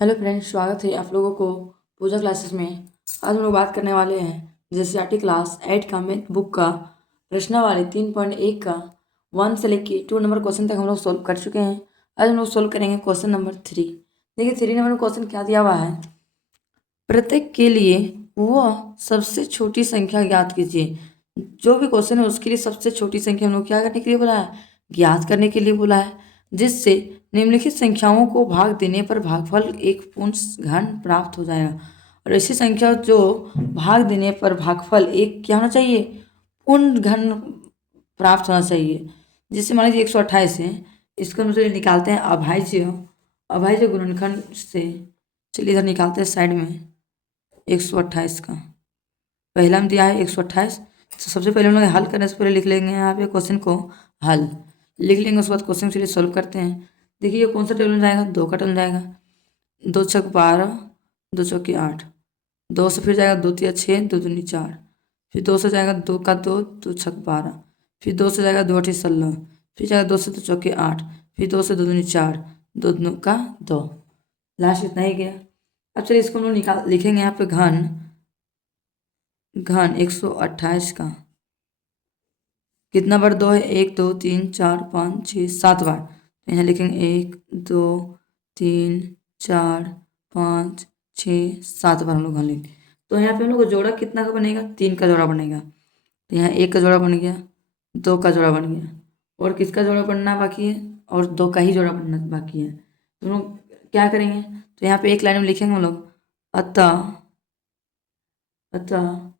Hello friends, स्वागत है आप लोगों को पूजा क्लासेस में। आज हम लोग बात करने वाले हैं जेसीईआरटी क्लास 8 का मैथ बुक का प्रश्नावली 3.1 का 1 से लेके 2 नंबर क्वेश्चन तक हम लोग सोल्व कर चुके हैं। आज हम लोग सोल्व करेंगे क्वेश्चन नंबर 3। देखिए 3 नंबर क्वेश्चन क्या दिया हुआ है। प्रत्येक के लिए वह सबसे छोटी संख्या ज्ञात कीजिए। जो भी क्वेश्चन है उसके लिए सबसे छोटी संख्या हम लोग क्या करने के लिए बोला है, ज्ञात करने के लिए बोला है, जिससे निम्नलिखित संख्याओं को भाग देने पर भागफल एक पूर्ण घन प्राप्त हो जाएगा। और ऐसी संख्या जो भाग देने पर भागफल एक क्या होना चाहिए, पूर्ण घन प्राप्त होना चाहिए। जिससे मान लीजिए 128 है, इसको हम चलिए निकालते हैं अभाज्य गुणनखंड से। चलिए इधर निकालते हैं साइड में 128 का। पहला में दिया है 128, तो सबसे पहले हम लोग हल करने से पहले लिख लेंगे यहाँ पे क्वेश्चन को हल लिख लेंगे। उसके बाद क्वेश्चन चलिए सॉल्व करते हैं। देखिए ये कौन सा टेबल में जाएगा, 2 का टेबल में जाएगा। 2 छक 12, 2 चौकी 8, 2 से फिर जाएगा 2 तिया 6, 2 दूनी 4, फिर 2 से जाएगा 2 का 2, 2 छक 12, फिर 2 से जाएगा 2 अठी 16, फिर जाएगा 2 से 2 चौकी 8, फिर 2 से 2 दूनी 4, 2 दूनी का 2, लास्ट इतना ही गया। अब चलिए इसको हम लोग लिखेंगे यहाँ पे घन 128 का कितना बार 2 है, 1 2 3 4 5 6 7 बार। तो यहाँ लिखेंगे 1 2 3 4 5 6 7 बार हम लोग घन लेंगे। तो यहाँ पे हम लोग का जोड़ा कितना का बनेगा, 3 का जोड़ा बनेगा। तो यहाँ 1 का जोड़ा बन गया, 2 का जोड़ा बन गया, और किसका जोड़ा बनना बाकी है, और 2 का ही जोड़ा बनना बाकी है। तो हम लोग क्या करेंगे, तो यहाँ पे एक लाइन में लिखेंगे हम लोग अतः अतः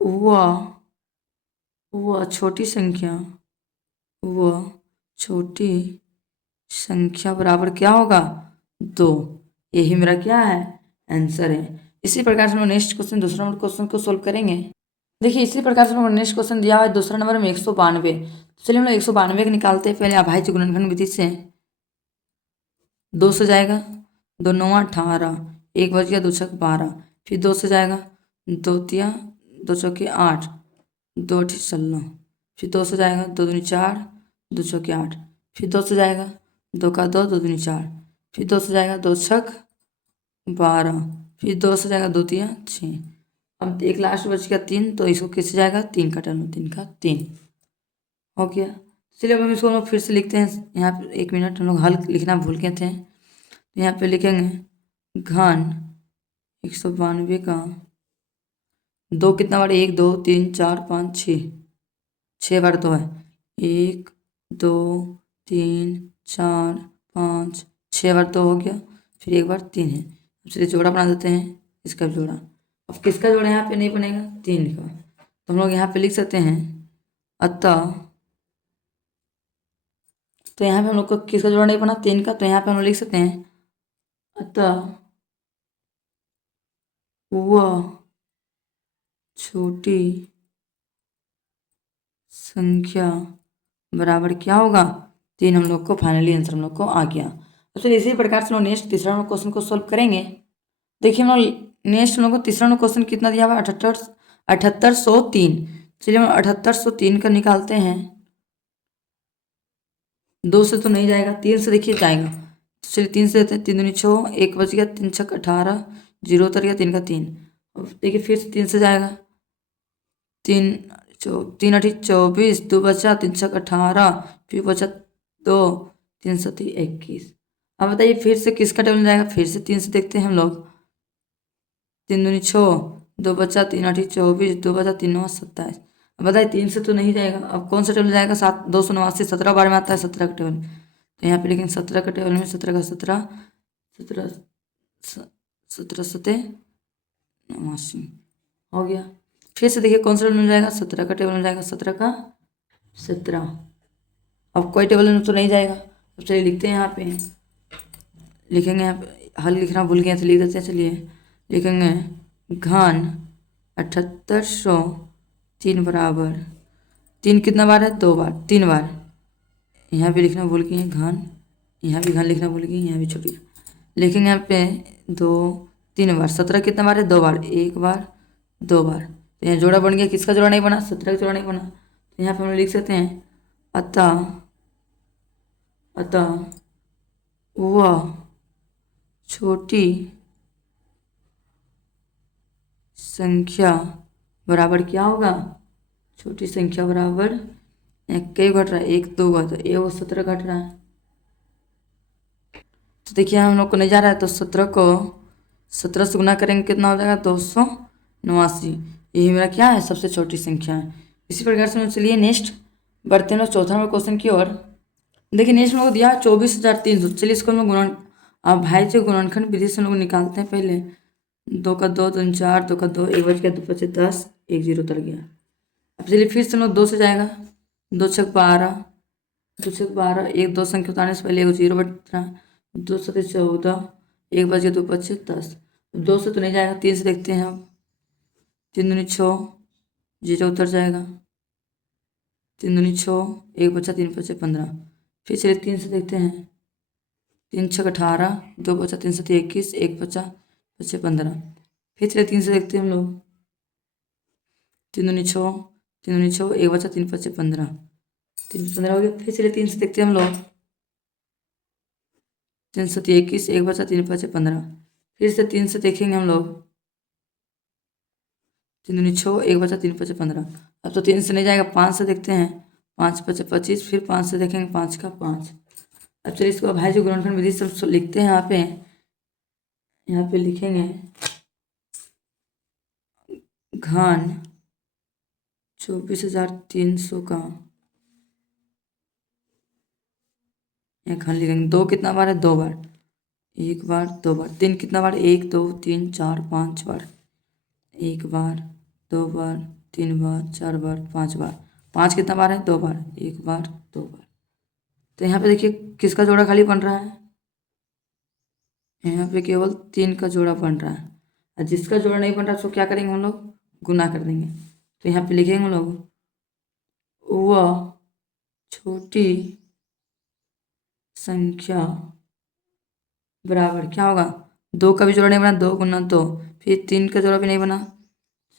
वह वह छोटी संख्या वह छोटी संख्या बराबर क्या होगा, 2। यही मेरा क्या है, आंसर है। इसी प्रकार से हम नेक्स्ट क्वेश्चन दूसरा नंबर क्वेश्चन को सोल्व करेंगे। देखिए इसी प्रकार से हम नेक्स्ट क्वेश्चन दिया हुआ है दूसरा नंबर में 192। चलिए हम लोग 192 को निकालते हैं पहले अभाज्य गुणनखंड विधि से। 2 से जाएगा 2 9 18, 1 बच गया 2 छक 12, फिर 2 से जाएगा 2 तिया 2 चौकी 8, 2 अठी 16, फिर 2 से जाएगा 2 दूनी 4, 2 चौकी 8, फिर 2 से जाएगा 2 का 2, 2 दूनी 4, फिर 2 से जाएगा 2 छक 12, फिर 2 से जाएगा 2 तिया 6। अब एक लास्ट बच गया 3, तो इसको किससे जाएगा, 3 का टर्म, 3 का 3 हो गया। चलिए अब हम इसको हम लोग फिर से लिखते हैं। यहाँ पे 1 मिनट हम लोग हल लिखना भूल गए थे। यहाँ पे लिखेंगे घन 192 का 2 कितना बार, 1 2 3 4 5 6, 6 बार 2 है, 1 2 3 4 5 6 बार 2 हो गया, फिर 1 बार 3 है। अब चलिए जोड़ा बना देते हैं, इसका जोड़ा। अब किसका जोड़ा यहाँ पे नहीं बनेगा, 3 का। तो हम लोग यहाँ पे लिख सकते हैं अतः, तो यहाँ पे हम लोग को किसका जोड़ा नहीं बना, 3 का। तो यहाँ पे हम लोग लिख सकते हैं अतः वह छोटी संख्या बराबर क्या होगा, 3। हम लोग को फाइनली आंसर हम लोग को आ गया। तो चलिए इसी प्रकार से हम लोग नेक्स्ट तीसरा नंबर क्वेश्चन को सॉल्व करेंगे। देखिए हम लोग नेक्स्ट हम लोग को तीसरा नंबर क्वेश्चन कितना दिया हुआ है, 7803। चलिए हम 7803 का निकालते हैं। 2 से तो नहीं जाएगा, 3 से देखिए जाएगा। तो चलिए 3 से देते हैं, 3 दूनी 6, 1 बच गया, 3 छक 18, 0 उतर गया, 3 का 3। अब देखिए फिर से 3 से जाएगा, 3 3 अठी 24, 2 बचा, 3 छक 18, फिर बचा 2, 3 सती 21। अब बताइए फिर से किसका टेबल में जाएगा, फिर से 3 से देखते हैं हम लोग। 3 दूनी 6, 2 बचा, 3 अठी 24, 2 बचा, 3 9 27। अब बताइए 3 से तो नहीं जाएगा, अब कौन सा टेबल जाएगा, 7 289, 17 बार में आता है 17 का टेबल। तो यहाँ पे लेकिन 17 का टेबल में 17 का 17, 17 17 सते 89 हो गया। फिर से देखिए कौन सा टेबल में जाएगा, 17 का टेबल में जाएगा, 17 का 17। अब कोई टेबल में तो नहीं जाएगा। अब चलिए लिखते हैं यहाँ पे, लिखेंगे यहाँ पे, हल लिखना भूल गए तो लिख देते हैं। चलिए लिखेंगे घन 7803 बराबर, 3 कितना बार है, 2 बार, 3 बार। यहाँ भी लिखना भूल गए घन, यहाँ भी घन लिखना भूल गए, यहाँ भी छोटी लिखेंगे यहाँ पे 2 3 बार। 17 कितना बार है, 2 बार, 1 बार 2 बार। तो यहाँ जोड़ा बन गया, किसका जोड़ा नहीं बना, 17 का जोड़ा नहीं बना। तो यहाँ पे हम लोग लिख सकते हैं अतः अतः वह छोटी संख्या बराबर क्या होगा, छोटी संख्या बराबर कई घट रहा है, 1 2 घट, ये वो 17 घट रहा है। तो देखिए हम लोग को नहीं जा रहा है, तो 17 को 17 से गुना करेंगे कितना हो जाएगा, 289। यही मेरा क्या है, सबसे छोटी संख्या है। इसी प्रकार से हम चलिए नेक्स्ट बढ़ते हैं चौथा नंबर क्वेश्चन की ओर। देखिए नेक्स्ट हम लोग दिया 24,300। चलिए इसको हम लोग गुणन अब भाई से गुणनखंड विधि से हम लोग निकालते हैं। पहले 2 का 2 2 4, 2 का 2 1 बच गया, 2 5 10, 1 0 उतर गया। अब चलिए फिर से हम लोग 2 से जाएगा, 2 6 12, 2 6 12, 1 2 संख्या उतारने से पहले 1 0 बच रहा, 2 7 14, 1 बच गया, 2 5 10। 2 से तो नहीं जाएगा, 3 से देखते हैं। अब 3 दूनी 6, 0 उतर जाएगा, 3 दूनी 6, 1 बचा, 3 5 15। फिर चलिए 3 से देखते हैं, 3 6 18, 2 बचा, 3 7 21, 1 बचा, 5 15। फिर चलिए 3 से देखते हैं हम लोग, 3 दूनी 6, 3 दूनी 6, 1 बचा, 3 5 15, 3 15 हो गया। फिर चलिए 3 से देखते हैं हम लोग, 3 7 21, 1 बचा, 3 5 15। फिर से 3 से देखेंगे हम लोग, 3 दूनी 6, 1 बचा, 3 5 15। अब तो 3 से नहीं जाएगा, 5 से देखते हैं, 5 5 25। फिर 5 से देखेंगे, 5 का 5। अब चलिए इसको भाई जो गुणनखंड विधि से लिखते हैं। यहाँ पे लिखेंगे घन 24,300 का घन लिखेंगे। 2 कितना बार है, 2 बार, 1 बार 2 बार। 3 कितना बार, 1 2 3 4 5 बार, 1 बार 2 बार 3 बार 4 बार 5 बार। 5 कितना बार है, 2 बार, 1 बार 2 बार। तो यहाँ पे देखिए किसका जोड़ा खाली बन रहा है, यहाँ पे केवल 3 का जोड़ा बन रहा है। और जिसका जोड़ा नहीं बन रहा उसको क्या करेंगे हम लोग, गुना कर देंगे। तो यहाँ पे लिखेंगे हम लोग वह छोटी संख्या बराबर क्या होगा, 2 का भी जोड़ा नहीं बना, 2 गुना 2, फिर 3 का जोड़ा भी नहीं बना,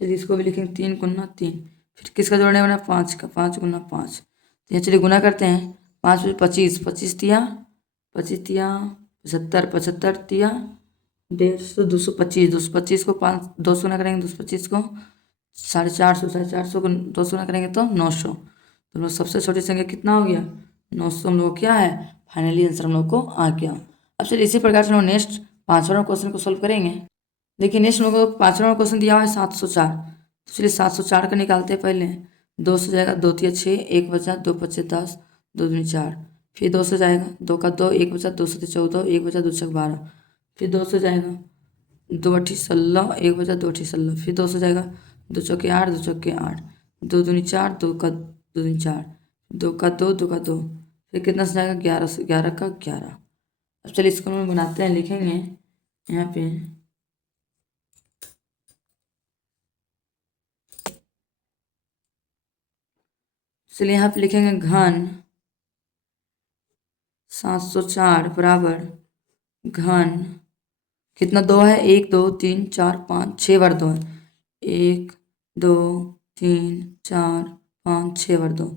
चलिए इसको भी लिखेंगे 3 गुना 3। फिर किसका जोड़ा नहीं बना, 5 का, 5 गुना 5। तो यहाँ चलिए गुना करते हैं, 5 25, 25 दिया, 25 दिया, 75, 75 दिया, 150, 225, 225 को 5 200 गुना करेंगे, 225 को 450, 450 को 200 गुना करेंगे तो 900। तो हम लोग सबसे छोटी संख्या कितना हो गया, 900 हम लोग क्या है, फाइनली आंसर हम लोग को आ गया। अब चलिए इसी प्रकार से हम लोग नेक्स्ट 5वां नंबर क्वेश्चन को सॉल्व करेंगे। देखिए नेक्स्ट हम लोग को 5वां नंबर क्वेश्चन दिया हुआ है 704। तो चलिए 704 का निकालते हैं। पहले 2 से जाएगा, 2 3 6, 1 बचा, 2 5 10, 2 दूनी 4। फिर 2 से जाएगा, 2 का 2, 1 बचा, 2 7 14, 1 बचा, 2 6 12। फिर 2 से जाएगा, 2 8 16, 1 बचा, 2 8 16। फिर 2 से जाएगा, 2 चौके 8, 2 चौके 8, 2 दूनी 4, 2 का 2 दूनी 4, 2 का 2, 2 का 2। फिर कितना से जाएगा, 11 से, 11 का 11। अब चलिए इसको हम बनाते हैं, लिखेंगे यहाँ पे चलिए यहाँ पे लिखेंगे घन 704 बराबर घन कितना, 2 है, 1 2 3 4 5 6 बार 2 है, 1 2 3 4 5 6 बार 2,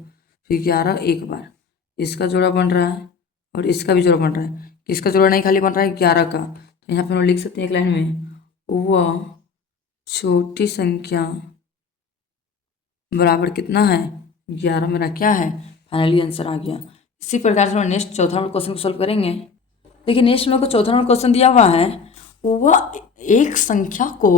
फिर 11 1 बार। इसका जोड़ा बन रहा है और इसका भी जोड़ा बन रहा है। किसका जोड़ा नहीं खाली बन रहा है, 11 का। तो यहाँ पे हम लोग लिख सकते हैं एक लाइन में, वह छोटी संख्या बराबर कितना है, 11 मेरा क्या है, फाइनली आंसर आ गया। इसी प्रकार से हम नेक्स्ट चौथा नंबर क्वेश्चन को सॉल्व करेंगे। देखिए नेक्स्ट हम लोग को चौथा नंबर क्वेश्चन दिया हुआ है, वह एक संख्या को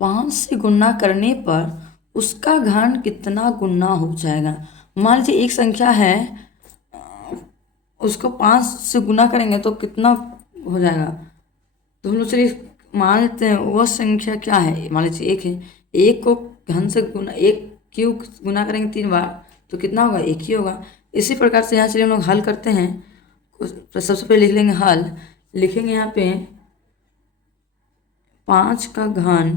5 से गुणा करने पर उसका घन कितना गुना हो जाएगा। मान लीजिए एक संख्या है, उसको 5 से गुना करेंगे तो कितना हो जाएगा। तो हम लोग चलिए मान लेते हैं वह संख्या क्या है, मान लीजिए 1 है, 1 को घन से गुना, 1 क्यों गुना करेंगे 3 बार तो कितना होगा, 1 ही होगा। इसी प्रकार से यहाँ चलिए हम लोग हल करते हैं। तो सबसे पहले लिख लेंगे हल, लिखेंगे यहाँ पे 5 का घन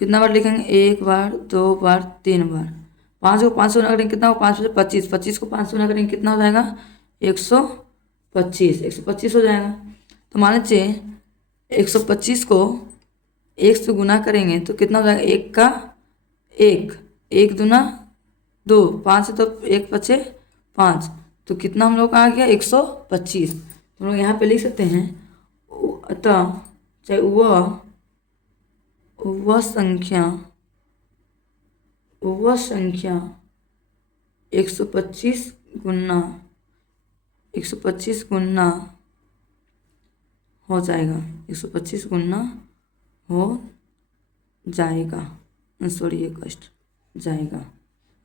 कितना बार लिखेंगे, 1 बार 2 बार 3 बार। 5 को 5 से गुना करेंगे कितना होगा, 5 से 25, 25 को 5 से गुना करेंगे कितना हो जाएगा, 125, 125 हो जाएगा। तो मान लीजिए 125 को 1 से गुना करेंगे तो कितना हो जाएगा, 1 का 1, 1 दूना 2, 5 है तो 1 बचे 5, तो कितना हम लोग का आ गया, 125। हम लोग यहाँ पे लिख सकते हैं अतः चाहे वह संख्या 125 गुना 125 गुना हो जाएगा 125 गुना हो जाएगा सॉरी ये कष्ट जाएगा।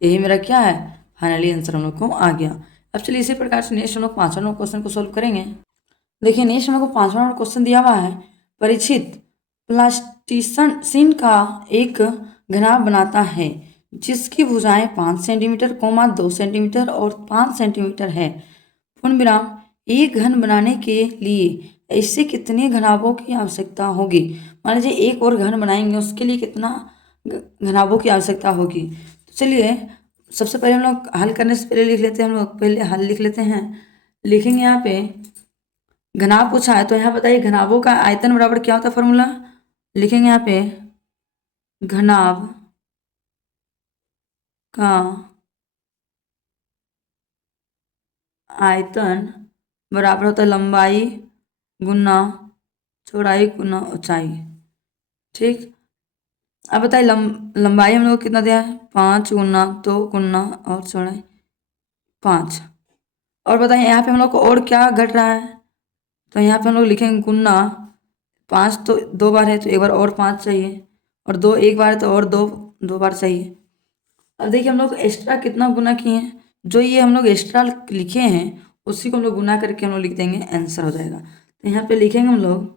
यही मेरा क्या है फाइनली आंसर हम लोग को आ गया। अब चलिए इसी प्रकार से नेक्स्ट हम लोग 5वां नंबर क्वेश्चन को सोल्व करेंगे। देखिए नेक्स्ट हम लोग को 5वां नंबर क्वेश्चन दिया हुआ है। परीक्षित प्लास्टिसिन का एक घनाभ बनाता है जिसकी भुजाएं 5 सेंटीमीटर 2 सेंटीमीटर और 5 सेंटीमीटर है। पूर्ण विराम एक घन बनाने के लिए ऐसे कितने घनाभों की आवश्यकता होगी। मान लीजिए एक और घन बनाएंगे उसके लिए कितना घनाभों की आवश्यकता होगी। तो चलिए सबसे पहले हम लोग हल करने से पहले लिख लेते हैं। हम लोग पहले हल लिख लेते हैं। लिखेंगे यहाँ पे घनाभ पूछा है तो यहाँ बताइए घनाभों का आयतन बराबर क्या होता है फॉर्मूला। लिखेंगे यहाँ पे घनाभ का आयतन बराबर होता है लंबाई गुना चौड़ाई गुना ऊंचाई। ठीक, अब बताइए लंबाई हम लोग कितना दिया है 5 गुना 2 गुना और चौड़ाई 5। और बताइए यहाँ पे हम लोग को और क्या घट रहा है। तो यहाँ पे हम लोग लिखेंगे गुना 5 तो 2 बार है तो एक बार और 5 चाहिए और 2 एक बार है तो और 2 बार चाहिए। अब देखिए हम लोग एक्स्ट्रा कितना गुना किए हैं। जो ये हम लोग एक्स्ट्रा लिखे हैं उसी को हम लोग गुना करके हम लोग लिख देंगे आंसर हो जाएगा। तो यहाँ पे लिखेंगे हम लोग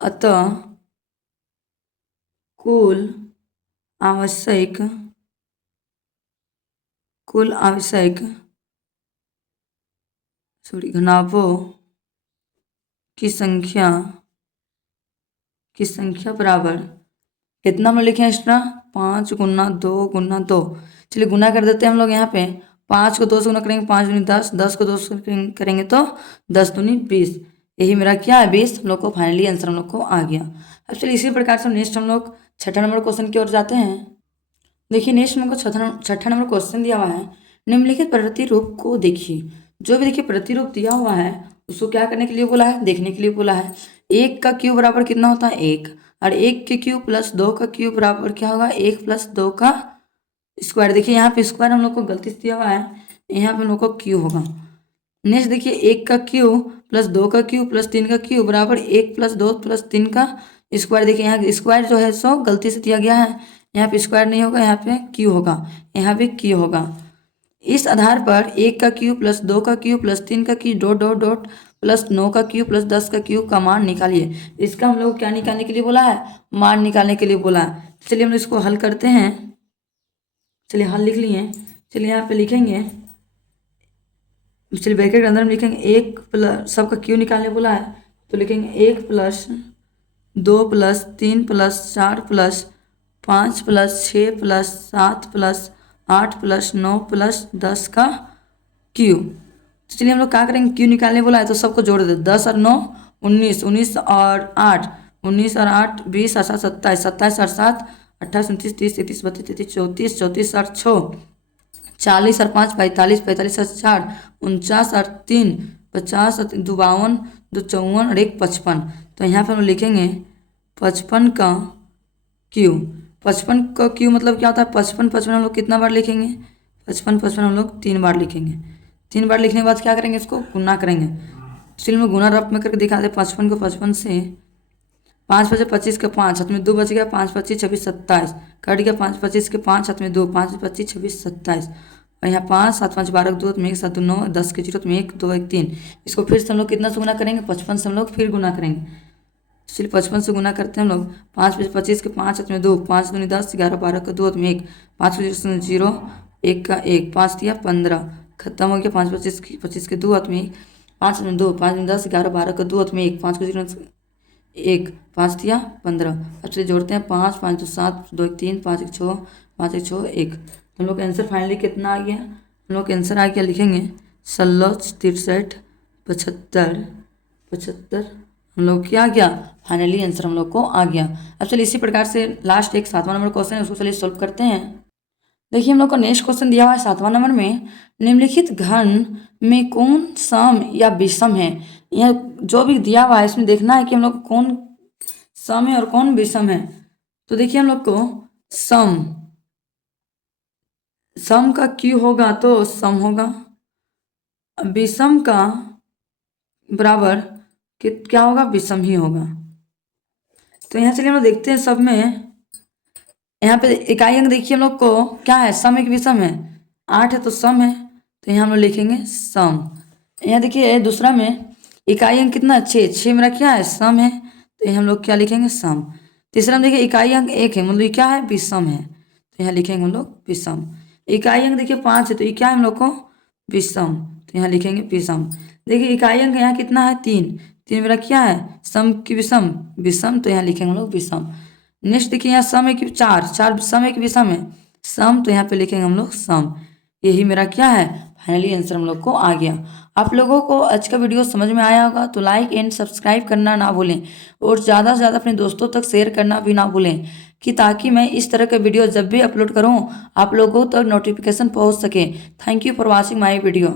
अतः कुल आवश्यक घनाभों की संख्या बराबर कितना हम लिखे एक्स्ट्रा 5 गुना 2 गुना 2। चलिए गुना कर देते हैं हम लोग। यहाँ पे 5 को 2 से गुना करेंगे 5 दूनी 10, 10 को 2 से करेंगे तो 10 दूनी 20। यही मेरा क्या है 20। हम लोग को फाइनली आंसर हम लोग को आ गया। अब चलिए इसी प्रकार से नेक्स्ट हम लोग 6ठा नंबर क्वेश्चन की ओर जाते हैं। देखिए नेक्स्ट हमको 6ठा नंबर क्वेश्चन दिया हुआ है। निम्नलिखित प्रतिरूप को देखिए। जो भी देखिए प्रतिरूप दिया हुआ है उसको क्या करने के लिए बोला है देखने के लिए बोला है। 1 का क्यूब बराबर कितना होता है 1 और 1 के क्यूब प्लस 2 का क्यूब बराबर क्या होगा 1 प्लस 2 का स्क्वायर। देखिए यहाँ पे स्क्वायर हम लोग को गलती से दिया हुआ है, यहाँ पे हम लोग को क्यूब होगा। नेक्स्ट देखिए 1 का क्यूब प्लस 2 का क्यूब प्लस 3 का क्यूब बराबर 1 प्लस 2 प्लस 3 का स्क्वायर। देखिए यहाँ स्क्वायर जो है सो गलती से दिया गया है, यहाँ पे स्क्वायर नहीं होगा, यहाँ पे क्यू होगा, यहाँ पे क्यू होगा। इस आधार पर 1 का क्यूब प्लस 2 का क्यूब प्लस 3 का cube dot dot dot plus 9 का क्यूब प्लस 10 का क्यूब का मान निकालिए। इसका हम लोग क्या निकालने के लिए बोला है मान निकालने के लिए बोला है। चलिए हम इसको हल करते हैं। चलिए हल लिख लिए। चलिए यहाँ पे लिखेंगे, चलिए ब्रैकेट के अंदर में लिखेंगे 1 प्लस सबका क्यू निकालने बोला है तो लिखेंगे 1 plus 2 plus 3 plus 4 plus 5 plus 6 plus 7 plus 8 plus 9 plus 10 का क्यू। तो चलिए हम लोग क्या करेंगे क्यू निकालने बोला है तो सबको जोड़ देते 10 और 9 19, 19 और 8 19 और 8 20 और 7 27, 27 और 7 28 29 30 31 32 33 34 34 और 6 40 और 5 45 45 और 4 49 और 3 50 और 2 52 2 54 और 1 55। तो यहाँ पर हम लिखेंगे 55 का क्यू। 55 का क्यू मतलब क्या होता है 55 55 हम लोग कितना बार लिखेंगे 55 55 हम लोग 3 बार लिखेंगे। 3 बार लिखने के बाद क्या करेंगे इसको गुना करेंगे। चलिए हम गुना रफ में करके दिखा दे 55 को 55 से 5 बचे 25 के 5 हाथ में 2 बच गया 5 25 26 27 कट गया 5 25 के 5 हाथ में 2 5 25 26 27 और यहाँ 5 7 5 12 2 में 1 7 2 9 10 के 0 में 1 2 1 3। इसको फिर से हम लोग कितना से गुना करेंगे 55 से हम लोग फिर गुना करेंगे। चलिए 55 से गुना करते हैं हम लोग 5 25 के 5 हाथ में 2 5 2 10 11 12 का 2 में 1 5 0 1 का 1 5 दिया 15 खत्म हो गया 5 25 के 2 हाथ में 1 5 में 2 5 में 10 11 12 का 2 हाथ में 1 5 को 0 1 5 दिया 15। अब चलिए जोड़ते हैं 5 5 2 7 2 1 3 5 1 6 5 1 6 1। हम लोग का आंसर फाइनली कितना आ गया हम लोग का आंसर आ गया लिखेंगे 16 63 75 75। हम लोग क्या आ गया फाइनली आंसर हम लोग को आ गया। अब चलिए इसी प्रकार से लास्ट एक 7वां नंबर क्वेश्चन है उसको चलिए सॉल्व करते हैं। देखिए हम लोग को नेक्स्ट क्वेश्चन दिया हुआ है 7वां नंबर में, निम्नलिखित घन में कौन सम या विषम है। यह जो भी दिया हुआ है इसमें देखना है कि हम लोग को कौन सम है और कौन विषम है। तो देखिए हम लोग को सम सम का क्यू होगा तो सम होगा, विषम का बराबर क्या होगा, विषम ही होगा। तो यहाँ चलिए हम लोग देखते हैं सब में। यहाँ पे इकाई अंक देखिए हम लोग को क्या है, सम है कि विषम है, 8 है तो सम है, तो यहाँ हम लोग लिखेंगे सम। यहाँ देखिए दूसरा में इकाई अंक कितना, 6, 6 मेरा क्या है, सम है, तो यहाँ हम लोग क्या लिखेंगे, सम। तीसरा में देखिए इकाई अंक 1 है, मतलब ये क्या है, विषम है, तो यहाँ लिखेंगे हम लोग विषम। इकाई अंक देखिए 5 है, तो ये क्या है हम लोग को, विषम, तो यहाँ लिखेंगे विषम। देखिए इकाई अंक यहाँ कितना है, 3, 3 मेरा क्या है, सम की विषम, विषम, तो यहाँ लिखेंगे हम लोग विषम। नेक्स्ट देखिए यहाँ सम है कि 4, 4 सम है कि विषम है, सम, तो यहाँ पे लिखेंगे हम लोग सम। यही मेरा क्या है, फाइनली आंसर हम लोग को आ गया। आप लोगों को आज का वीडियो समझ में आया होगा तो लाइक एंड सब्सक्राइब करना ना भूलें और ज़्यादा से ज़्यादा अपने दोस्तों तक शेयर करना भी ना भूलें, कि ताकि मैं इस तरह के वीडियो जब भी अपलोड करूं आप लोगों तक नोटिफिकेशन पहुंच सके। Thank you for watching my video.